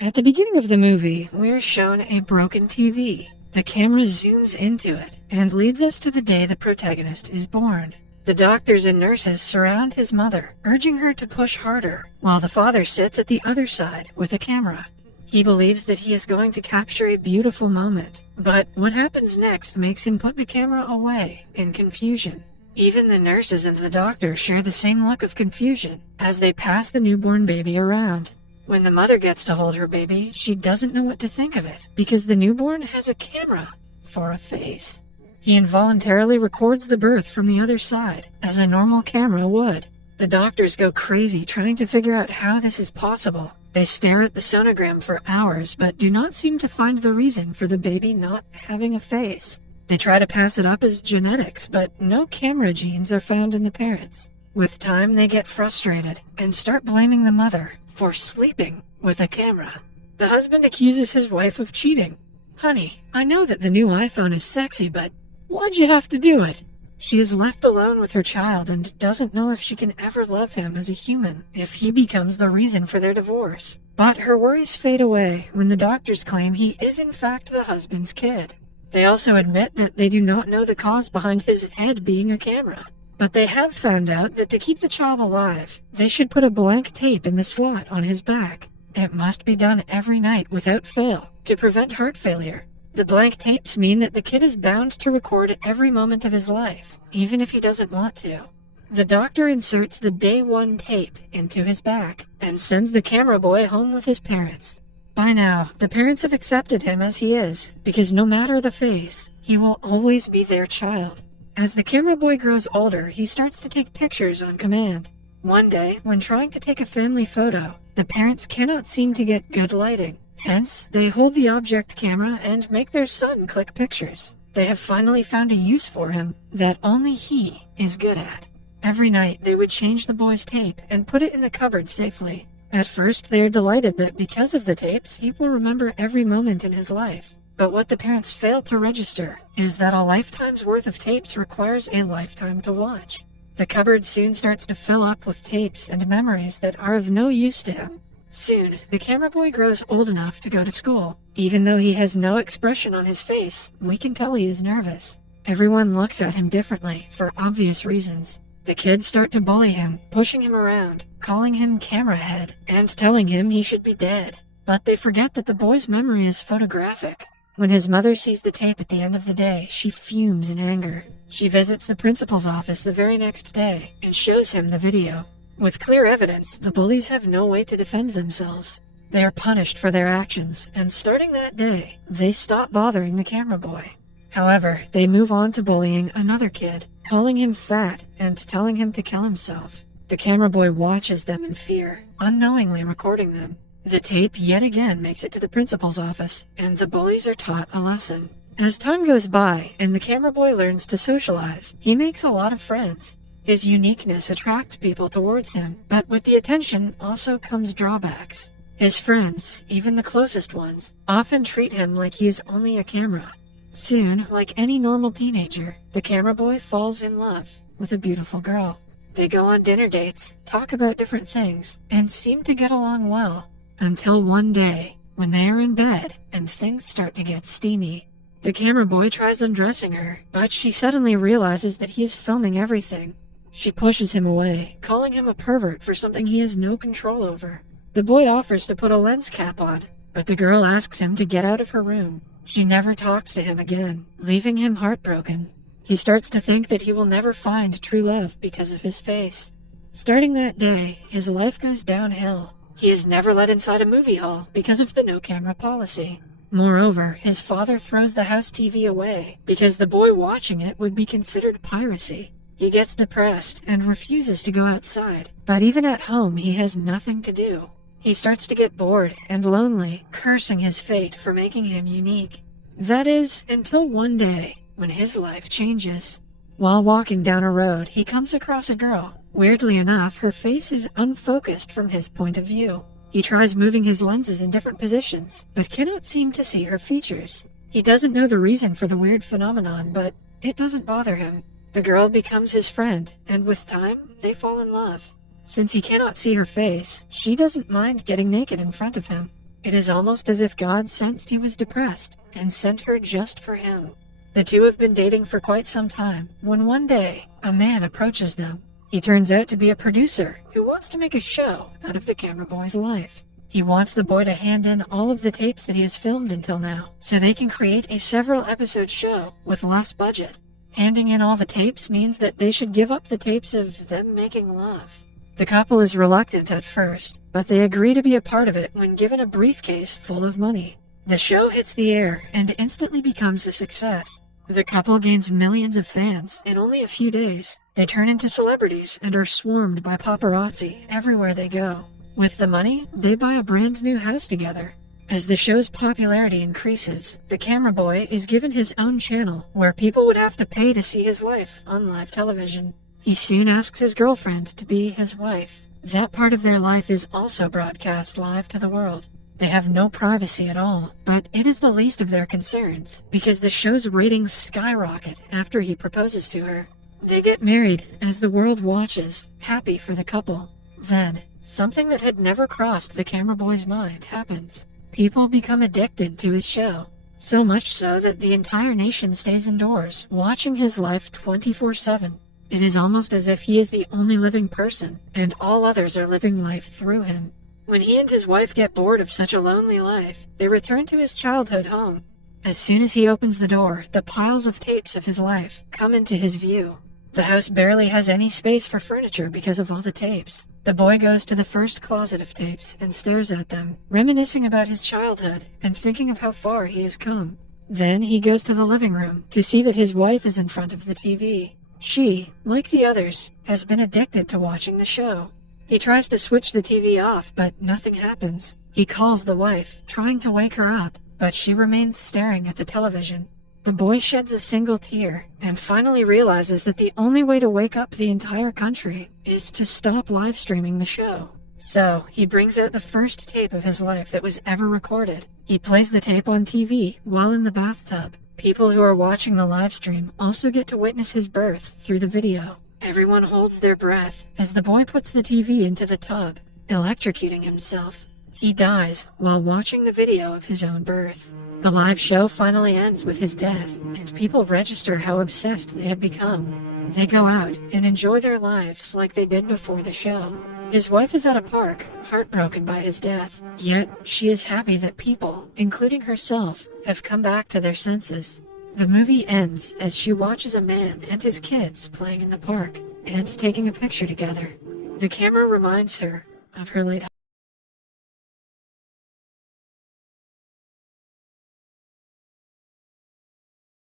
At the beginning of the movie, we're shown a broken TV. The camera zooms into it and leads us to the day the protagonist is born. The doctors and nurses surround his mother, urging her to push harder, while the father sits at the other side with a camera. He believes that he is going to capture a beautiful moment, but what happens next makes him put the camera away in confusion. Even the nurses and the doctor share the same look of confusion as they pass the newborn baby around. When the mother gets to hold her baby, she doesn't know what to think of it because the newborn has a camera for a face. He involuntarily records the birth from the other side, as a normal camera would. The doctors go crazy trying to figure out how this is possible. They stare at the sonogram for hours, but do not seem to find the reason for the baby not having a face. They try to pass it up as genetics, but no camera genes are found in the parents. With time, they get frustrated and start blaming the mother for sleeping with a camera. The husband accuses his wife of cheating. "Honey, I know that the new iPhone is sexy, but why'd you have to do it?" She is left alone with her child and doesn't know if she can ever love him as a human if he becomes the reason for their divorce. But her worries fade away when the doctors claim he is in fact the husband's kid. They also admit that they do not know the cause behind his head being a camera. But they have found out that to keep the child alive, they should put a blank tape in the slot on his back. It must be done every night without fail to prevent heart failure. The blank tapes mean that the kid is bound to record every moment of his life, even if he doesn't want to. The doctor inserts the day one tape into his back and sends the camera boy home with his parents. By now, the parents have accepted him as he is, because no matter the face, he will always be their child. As the camera boy grows older, he starts to take pictures on command. One day, when trying to take a family photo, the parents cannot seem to get good lighting. Hence, they hold the object camera and make their son click pictures. They have finally found a use for him that only he is good at. Every night, they would change the boy's tape and put it in the cupboard safely. At first, they are delighted that because of the tapes, he will remember every moment in his life. But what the parents fail to register is that a lifetime's worth of tapes requires a lifetime to watch. The cupboard soon starts to fill up with tapes and memories that are of no use to him. Soon, the camera boy grows old enough to go to school. Even though he has no expression on his face, we can tell he is nervous. Everyone looks at him differently for obvious reasons. The kids start to bully him, pushing him around, calling him camera head, and telling him he should be dead. But they forget that the boy's memory is photographic. When his mother sees the tape at the end of the day, she fumes in anger. She visits the principal's office the very next day and shows him the video. With clear evidence, the bullies have no way to defend themselves. They are punished for their actions, and starting that day, they stop bothering the camera boy. However, they move on to bullying another kid, calling him fat and telling him to kill himself. The camera boy watches them in fear, unknowingly recording them. The tape yet again makes it to the principal's office, and the bullies are taught a lesson. As time goes by and the camera boy learns to socialize, he makes a lot of friends. His uniqueness attracts people towards him, but with the attention also comes drawbacks. His friends, even the closest ones, often treat him like he is only a camera. Soon, like any normal teenager, the camera boy falls in love with a beautiful girl. They go on dinner dates, talk about different things, and seem to get along well. Until one day, when they are in bed and things start to get steamy. The camera boy tries undressing her, but she suddenly realizes that he is filming everything. She pushes him away, calling him a pervert for something he has no control over. The boy offers to put a lens cap on, but the girl asks him to get out of her room. She never talks to him again, leaving him heartbroken. He starts to think that he will never find true love because of his face. Starting that day, his life goes downhill. He is never let inside a movie hall because of the no-camera policy. Moreover, his father throws the house TV away because the boy watching it would be considered piracy. He gets depressed and refuses to go outside, but even at home he has nothing to do. He starts to get bored and lonely, cursing his fate for making him unique. That is, until one day, when his life changes. While walking down a road, he comes across a girl. Weirdly enough, her face is unfocused from his point of view. He tries moving his lenses in different positions, but cannot seem to see her features. He doesn't know the reason for the weird phenomenon, but it doesn't bother him. The girl becomes his friend, and with time, they fall in love. Since he cannot see her face, she doesn't mind getting naked in front of him. It is almost as if God sensed he was depressed and sent her just for him. The two have been dating for quite some time when one day a man approaches them. He turns out to be a producer who wants to make a show out of the camera boy's life. He wants the boy to hand in all of the tapes that he has filmed until now so they can create a several episode show with less budget. Handing in all the tapes means that they should give up the tapes of them making love. The couple is reluctant at first, but they agree to be a part of it when given a briefcase full of money. The show hits the air and instantly becomes a success. The couple gains millions of fans in only a few days. They turn into celebrities and are swarmed by paparazzi everywhere they go. With the money, they buy a brand new house together. As the show's popularity increases, the camera boy is given his own channel where people would have to pay to see his life on live television. He soon asks his girlfriend to be his wife. That part of their life is also broadcast live to the world. They have no privacy at all, but it is the least of their concerns because the show's ratings skyrocket after he proposes to her. They get married as the world watches, happy for the couple. Then, something that had never crossed the camera boy's mind happens. People become addicted to his show, so much so that the entire nation stays indoors, watching his life 24/7. It is almost as if he is the only living person, and all others are living life through him. When he and his wife get bored of such a lonely life, they return to his childhood home. As soon as he opens the door, the piles of tapes of his life come into his view. The house barely has any space for furniture because of all the tapes. The boy goes to the first closet of tapes and stares at them, reminiscing about his childhood and thinking of how far he has come. Then he goes to the living room to see that his wife is in front of the TV. She, like the others, has been addicted to watching the show. He tries to switch the TV off, but nothing happens. He calls the wife, trying to wake her up, but she remains staring at the television. The boy sheds a single tear and finally realizes that the only way to wake up the entire country is to stop live streaming the show. So, he brings out the first tape of his life that was ever recorded. He plays the tape on TV while in the bathtub. People who are watching the live stream also get to witness his birth through the video. Everyone holds their breath as the boy puts the TV into the tub, electrocuting himself. He dies while watching the video of his own birth. The live show finally ends with his death, and people register how obsessed they have become. They go out and enjoy their lives like they did before the show. His wife is at a park, heartbroken by his death, yet she is happy that people, including herself, have come back to their senses. The movie ends as she watches a man and his kids playing in the park and taking a picture together. The camera reminds her of her late